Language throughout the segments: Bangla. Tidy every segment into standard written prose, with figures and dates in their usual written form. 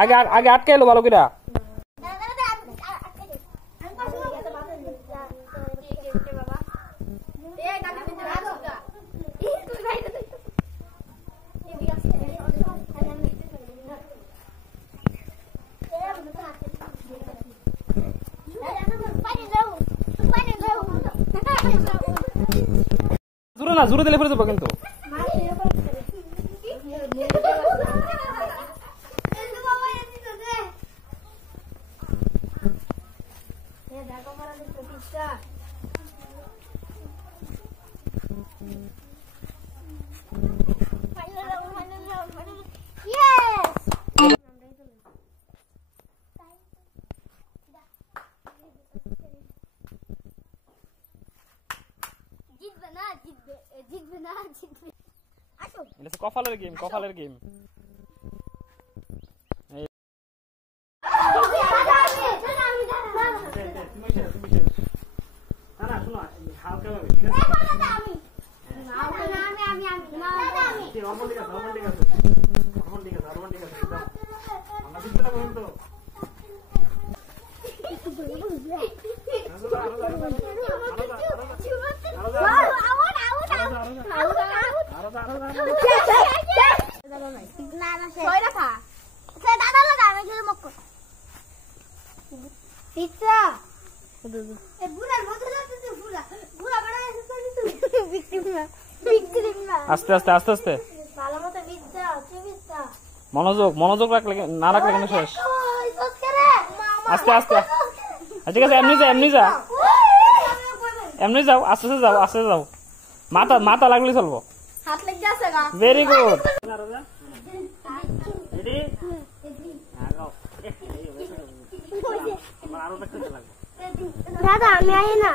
আগে আগে আটকে এলো ভালো করে। জোরে না, জোরে দিলে ফেলে যাবো কিন্তু। কপালের গেম, কপালের গেম। আস্তে আস্তে আস্তে আস্তে মনোযোগ, মনোযোগ রাখলে না রাখলে কেন শেষ। আস্তে আস্তে, ঠিক আছে, এমনি যা, এমনি যা, এমনি যাও, আস্তে আস্তে যাও, আস্তে যাও। মাথা মাথা লাগলে চলবো। Very good. দাদা আমি আই না।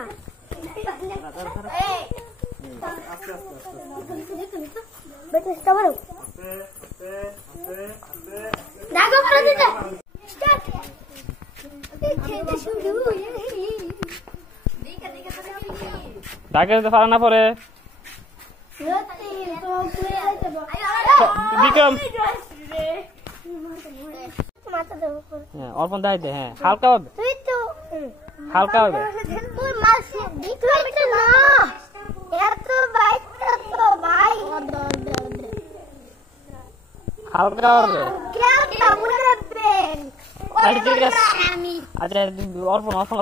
ডাকে যেতে পারে না পরে বিক্রম। অর্পণ দেখাই দে। হ্যাঁ, হালকা হবে, হালকা হবে। হালকা হবে। আচ্ছা অর্পণ, অর্পণ